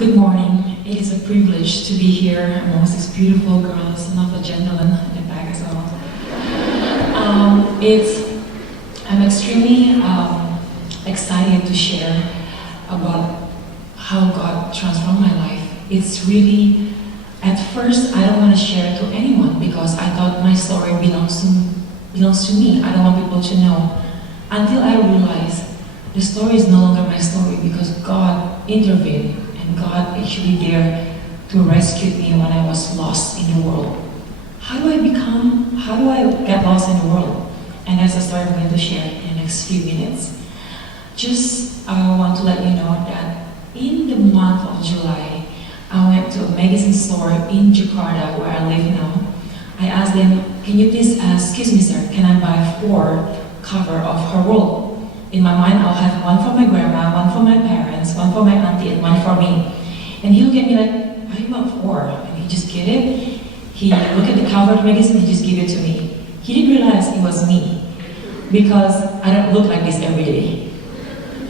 Good morning. It is a privilege to be here amongst these beautiful girls, and of a gentleman in the back as well. I'm extremely excited to share about how God transformed my life. It's really, at first, I don't want to share it to anyone because I thought my story belongs to me. I don't want people to know. Until I realized the story is no longer my story because God intervened and God actually there to rescue me when I was lost in the world. How do I get lost in the world? And that's the story I'm going to share in the next few minutes. Just want to let you know that in the month of July, I went to a magazine store in Jakarta where I live now. I asked them, can you please, excuse me sir, can I buy 4 cover of her world? In my mind, I'll have one for my grandma, one for my parents, one for my auntie, and one for me. And he looked at me like, why you want 4? And he just get it. He looked at the cover of the magazine and he just gave it to me. He didn't realize it was me because I don't look like this every day.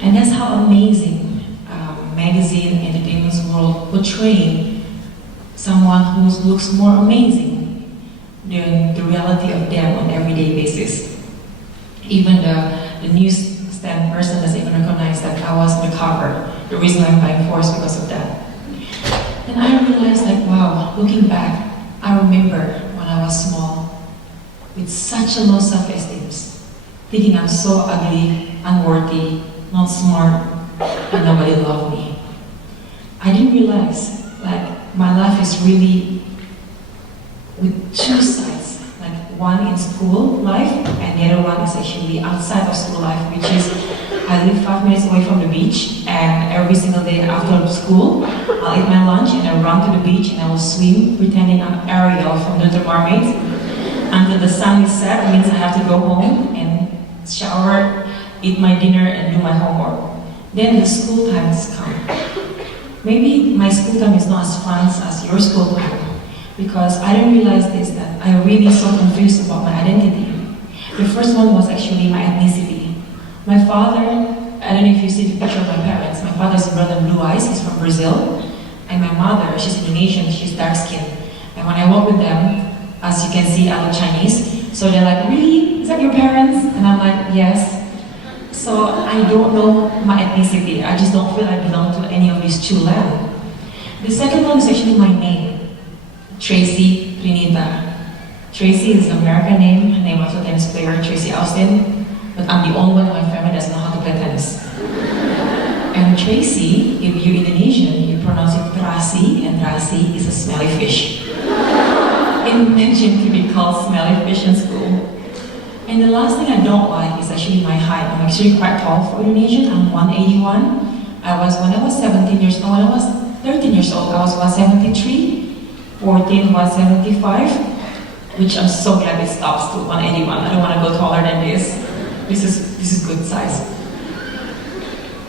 And that's how amazing magazine entertainment's world portraying someone who looks more amazing than the reality of them on an everyday basis. Even the newsstand person doesn't even recognize that I was on the cover. The reason I'm buying 4 is because of that. And I realized like, wow, looking back, I remember when I was small, with such a low self-esteem, thinking I'm so ugly, unworthy, not smart, and nobody loved me. I didn't realize like my life is really with 2 sides. Like one in school life, and the other one is actually outside of school life, which is I live 5 minutes away from the beach, and every single day after school, I'll eat my lunch and I run to the beach and I will swim, pretending I'm Ariel from the Little Mermaid. Until the sun is set, it means I have to go home and shower, eat my dinner, and do my homework. Then the school times come. Maybe my school time is not as fun as your school time, because I didn't realize this, that I really so confused about my identity. The first one was actually my ethnicity. My father, I don't know if you see the picture of my parents. My father's brother, blue eyes, he's from Brazil. And my mother, she's Indonesian, she's dark skinned. And when I walk with them, as you can see, I look Chinese. So they're like, really? Is that your parents? And I'm like, yes. So I don't know my ethnicity. I just don't feel I belong to any of these 2 lands. The second one is actually my name, Tracy Trinita. Tracy is an American name, name of a tennis player, Tracy Austin. But I'm the only one in my family that doesn't know how to play tennis. And Tracy, if you're Indonesian, you pronounce it Tracy, and Tracy is a smelly fish. Imagine to be called smelly fish in school. And the last thing I don't like is actually my height. I'm actually quite tall for Indonesian. I'm 181. When I was 17 years old, when I was 13 years old, I was 173. 14, 175. Which I'm so glad it stops to 181. I don't want to go taller than this. This is good size.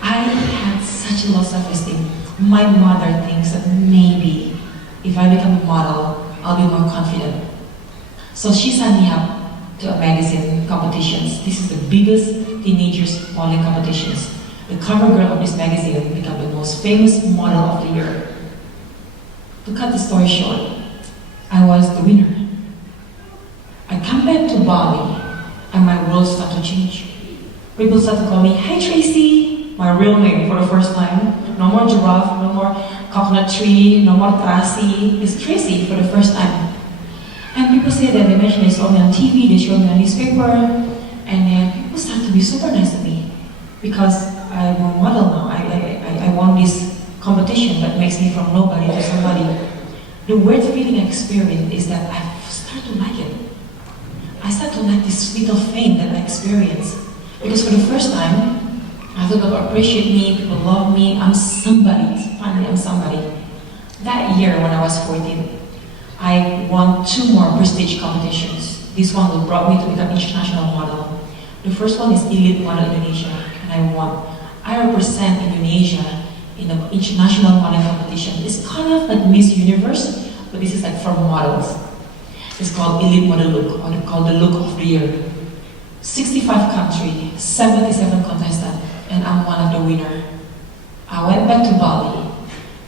I had such a low self-esteem. My mother thinks that maybe if I become a model, I'll be more confident. So she signed me up to a magazine competitions. This is the biggest teenagers modeling competitions. The cover girl of this magazine became the most famous model of the year. To cut the story short, I was the winner. I come back to Bali and my world started to change. People started to call me, "Hi Tracy," my real name for the first time. No more giraffe, no more coconut tree, no more Tracy. It's Tracy for the first time. And people say that they mentioned they saw me on TV, they showed me on newspaper, and then people start to be super nice to me because I'm a model now. I won this competition that makes me from nobody to somebody. The weird feeling I experienced is that I start to like it. I start to like this little fame that I experienced. Because for the first time, I thought people appreciate me, people love me, I'm somebody. Finally, I'm somebody. That year when I was 14, I won 2 more prestige competitions. This one will brought me to become international model. The first one is Elite Model Indonesia, and I won. I represent Indonesia in an international modeling competition. It's kind of like Miss Universe, but this is like for models. It's called Elite Model Look, or called the Look of the Year. 65 countries, 77 contestants, and I'm one of the winners. I went back to Bali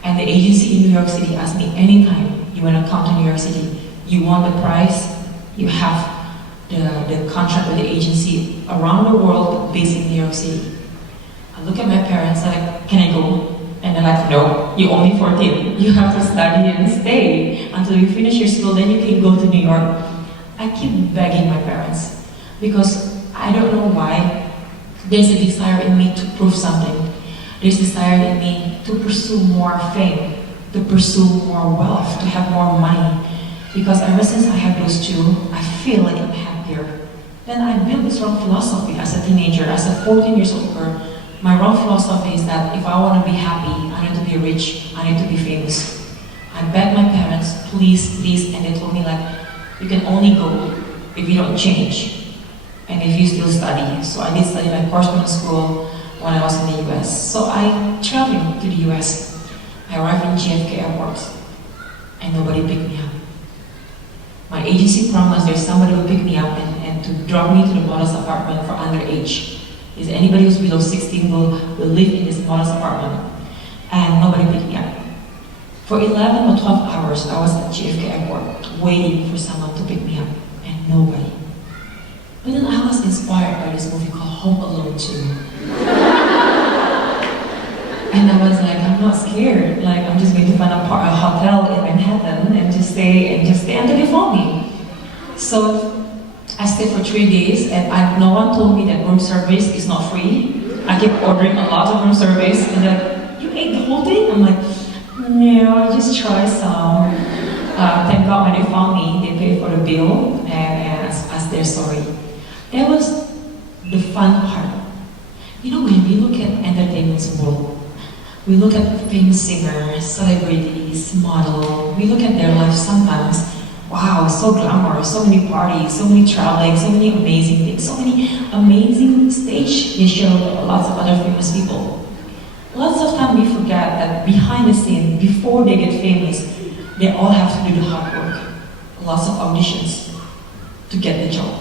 And the agency in New York City asked me, anytime you want to come to New York City, you want the price, you have the contract with the agency around the world based in New York City. I look at my parents like, can I go? And they're like, no, you're only 14. You have to study and stay until you finish your school, then you can go to New York. I keep begging my parents because I don't know why. There's a desire in me to prove something. There's a desire in me to pursue more fame, to pursue more wealth, to have more money. Because ever since I had those two, I feel like I'm happier. Then I built this wrong philosophy as a teenager, as a 14 years old girl. My wrong philosophy is that if I want to be happy, I need to be rich, I need to be famous. I begged my parents, please, please, and they told me like, you can only go if you don't change and if you still study. So I did study my correspondence school when I was in the US. So I traveled to the US. I arrived in JFK airport and nobody picked me up. My agency promised there's somebody who will pick me up and to drop me to the model's apartment for underage. Is anybody who's below 16 will live in this model's apartment. And nobody picked me up. For 11 or 12 hours, I was at JFK airport waiting for someone to pick me up, and nobody. But then I was inspired by this movie called Home Alone 2. And I was like, I'm not scared. Like, I'm just going to find a hotel in Manhattan and just stay until they phone me. So I stayed for 3 days, and no one told me that room service is not free. I kept ordering a lot of room service, and they're like, you ate the whole thing? I'm like, no, I just tried some. Thank God when they found me, they paid for the bill and asked their sorry. That was the fun part. You know, when we look at entertainment's world, we look at famous singers, celebrities, models, we look at their lives sometimes. Wow, so glamorous, so many parties, so many traveling, so many amazing things, so many amazing stage they show lots of other famous people. Lots of time we forget that behind the scene, before they get famous, they all have to do the hard work. Lots of auditions to get the job.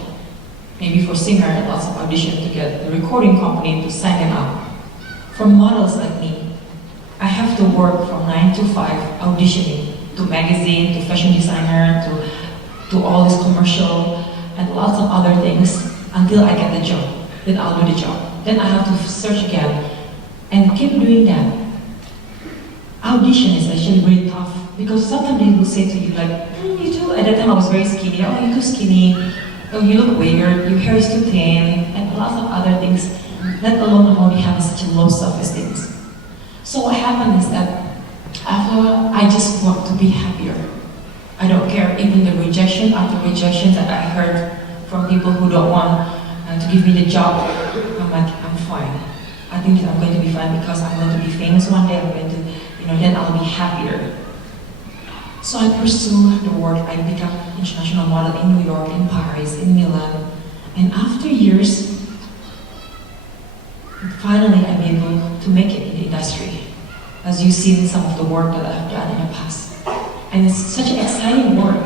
Maybe for singer, lots of auditions to get the recording company to sign them up. For models like me, I have to work from 9 to 5 auditioning to magazine, to fashion designer, to all this commercial and lots of other things until I get the job. Then I'll do the job. Then I have to search again and keep doing that. Audition is actually really tough because sometimes they will say to you like, you too, at that time I was very skinny, oh you're too skinny, oh you look weird, your hair is too thin, and lots of other things, let alone I'm already having such a low self-esteem. So what happened is that after I just want to be happier. I don't care, even the rejection after rejection that I heard from people who don't want to give me the job, I'm like, I'm fine. I think that I'm going to be fine because I'm going to be famous one day, I'm going to, then I'll be happier. So I pursue the work, I become international model in New York, in Paris, in Milan, and after years, finally I'm able to make it in the industry. As you've seen some of the work that I've done in the past. And it's such an exciting work.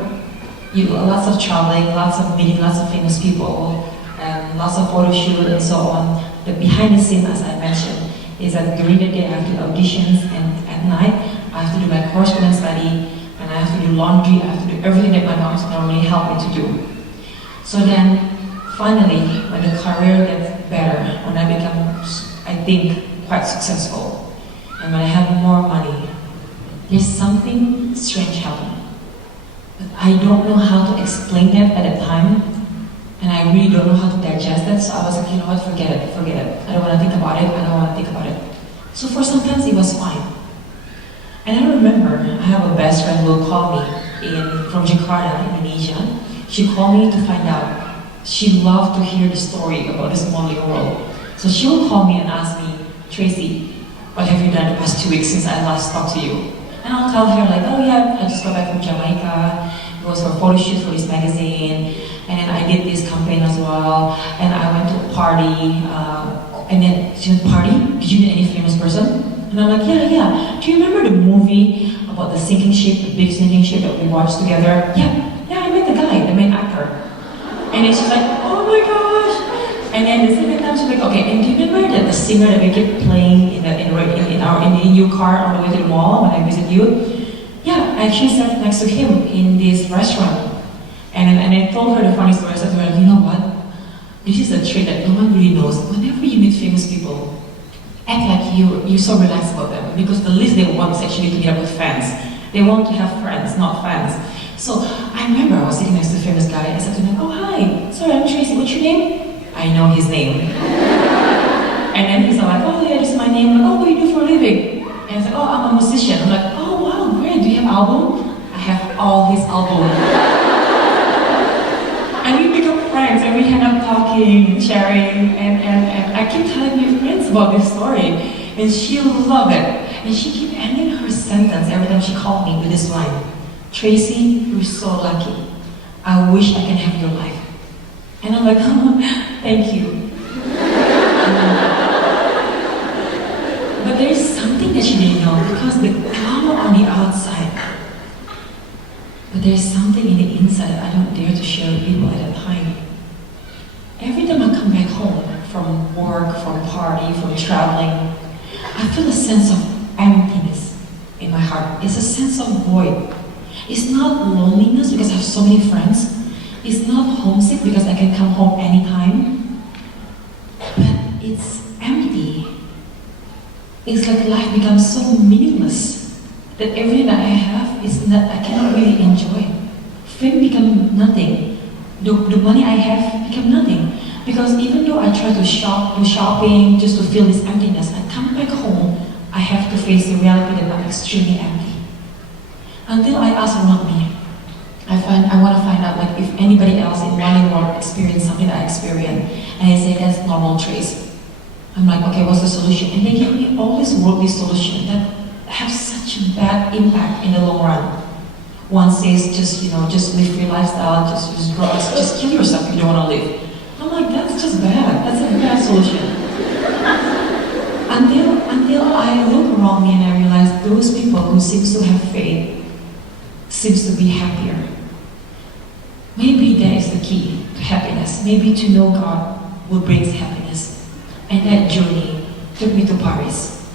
Lots of traveling, lots of meeting, lots of famous people, and lots of photo shoot and so on. The behind the scenes, as I mentioned, is that during the day I have to do auditions, and at night I have to do my correspondence study, and I have to do laundry, I have to do everything that my moms normally help me to do. So then, finally, when the career gets better, when I become, I think, quite successful, and when I have more money, there's something strange happening. But I don't know how to explain that at the time, and I really don't know how to digest that, so I was like, you know what, forget it. I don't want to think about it, So for some time it was fine. And I remember, I have a best friend who will call me from Jakarta, Indonesia. She called me to find out. She loved to hear the story about this modeling world. So she will call me and ask me, Tracy, what have you done the past 2 weeks since I last talked to you? And I'll tell her like, oh yeah, I just got back from Jamaica. It was for a photo shoot for this magazine. And then I did this campaign as well. And I went to a party. And then she went, party? Did you meet any famous person? And I'm like, yeah. Do you remember the movie about the sinking ship, the big sinking ship that we watched together? Yeah, I met the guy, the main actor. And it's just like, oh my gosh. And then the second time she's like, okay, and do you remember that the singer that we keep playing in the new car on the way to the mall when I visit you? Yeah, I actually sat next to him in this restaurant. And I told her the funny story. I said to her, you know what? This is a trick that no one really knows. Whenever you meet famous people, act like you're so relaxed about them, because the least they want is actually to meet up with fans. They want to have friends, not fans. So I remember I was sitting next to a famous guy. I said to him, oh hi, sorry, I'm Tracy. What's your name? I know his name. And then he's like, oh yeah, this is my name. I'm like, oh, what do you do for a living? And he's like, oh, I'm a musician. I'm like, oh wow, great. Do you have album? I have all his albums. And we become friends, and we end up talking, sharing, and I keep telling my friends about this story, and she loved it. And she kept ending her sentence every time she called me with this line: Tracy, you're so lucky. I wish I can have your life. And I'm like, oh, thank you. But there's something that she didn't know, because the glamour on the outside, but there's something in the inside that I don't dare to share with people at that time. Every time I come back home from work, from party, from traveling, I feel a sense of emptiness in my heart. It's a sense of void. It's not loneliness because I have so many friends. It's not homesick because I can come home anytime. But it's empty. It's like life becomes so meaningless that everything that I have is that I cannot really enjoy. Fame become nothing. The money I have become nothing. Because even though I try to do shopping just to fill this emptiness, I come back home, I have to face the reality that I'm extremely empty. Until I ask around me, I want to find out like if anybody else in one world experienced something that I experienced, and they say that's normal, Trace. I'm like, okay, what's the solution? And they give me all these worldly solutions that have such a bad impact in the long run. One says just live free lifestyle, just use drugs, just kill yourself if you don't want to live. I'm like, that's just bad. That's a bad solution. Until I look around me and I realize those people who seems to have faith seems to be happier. Maybe that is the key to happiness. Maybe to know God will bring happiness. And that journey took me to Paris.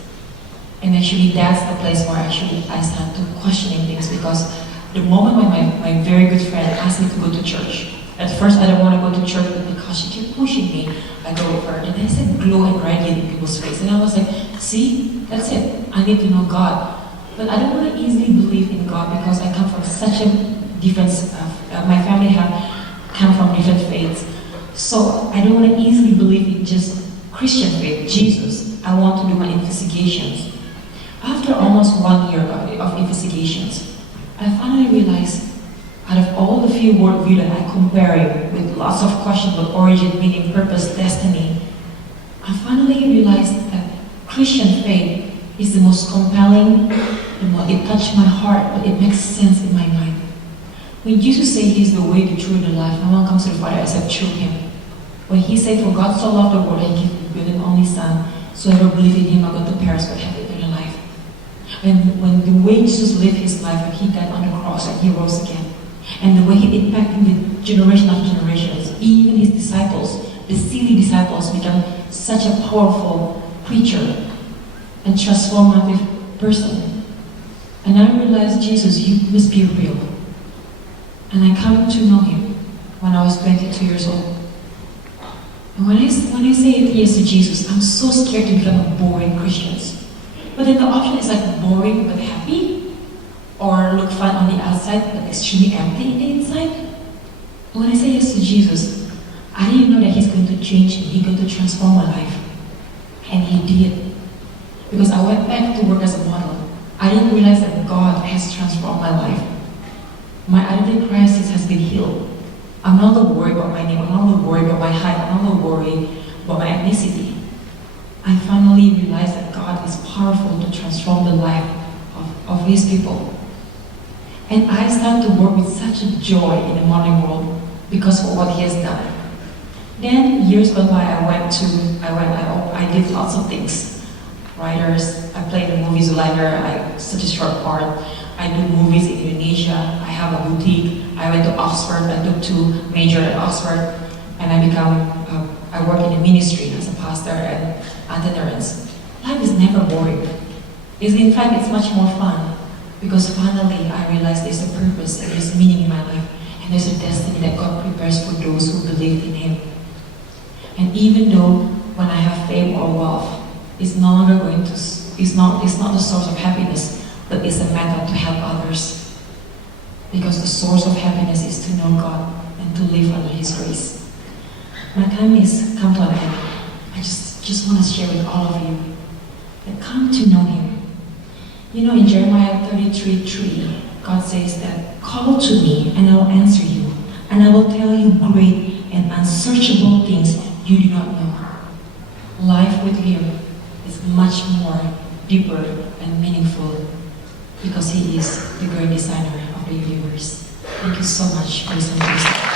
And actually that's the place where actually I started to questioning things, because the moment when my very good friend asked me to go to church, at first I didn't want to go to church, but because she kept pushing me, I go with her. And I said glow and radiate in people's face. And I was like, see, that's it. I need to know God. But I don't want to easily believe in God because I come from such a different, my family have come from different faiths. So I don't want to easily believe in just Christian faith, Jesus. I want to do my investigations. After almost 1 year of investigations, I finally realized, out of all the few worldview that I compare with lots of questions about origin, meaning, purpose, destiny, I finally realized that Christian faith is the most compelling. It touched my heart, but it makes sense in my mind. When Jesus said He's the way, the truth, and the life, no one comes to the Father except through Him. When He said, for God so loved the world that He gave His only Son, so whoever believes in Him not going to perish but have eternal life. When the way Jesus lived His life, and He died on the cross and He rose again, and the way He impacted the generation after generations, even His disciples, the silly disciples, become such a powerful preacher and transformative person. And I realized, Jesus, You must be real. And I come to know Him when I was 22 years old. And when I say yes to Jesus, I'm so scared to become a boring Christian. But then the option is like boring but happy, or look fun on the outside but extremely empty in the inside. When I say yes to Jesus, I didn't know that He's going to change me, He's going to transform my life. And He did. Because I went back to work as a model. I didn't realize that God has transformed my life. My identity crisis has been healed. I'm no longer worried about my name, I'm no longer worried about my height, I'm no longer worried about my ethnicity. I finally realized that God is powerful to transform the life of His people. And I started to work with such a joy in the modeling world because of what He has done. Then years went by, I did lots of things. Writers, I played in movies later, such a short part. I do movies in Indonesia, I have a boutique, I went to Oxford, I took 2 major at Oxford, and I become I work in a ministry as a pastor and itinerants. Life is never boring. In fact, it's much more fun because finally I realized there's a purpose and there's meaning in my life and there's a destiny that God prepares for those who believe in Him. And even though when I have fame or wealth, it's no longer going to, it's not the source of happiness, but it's a method to help others. Because the source of happiness is to know God and to live under His grace. My time is come to an end. I just want to share with all of you that come to know Him. You know, in Jeremiah 33:3, God says that, "Call to me and I will answer you, and I will tell you great and unsearchable things you do not know." Life with Him is much more deeper and meaningful because He is the great designer of the universe. Thank you so much for listening to this.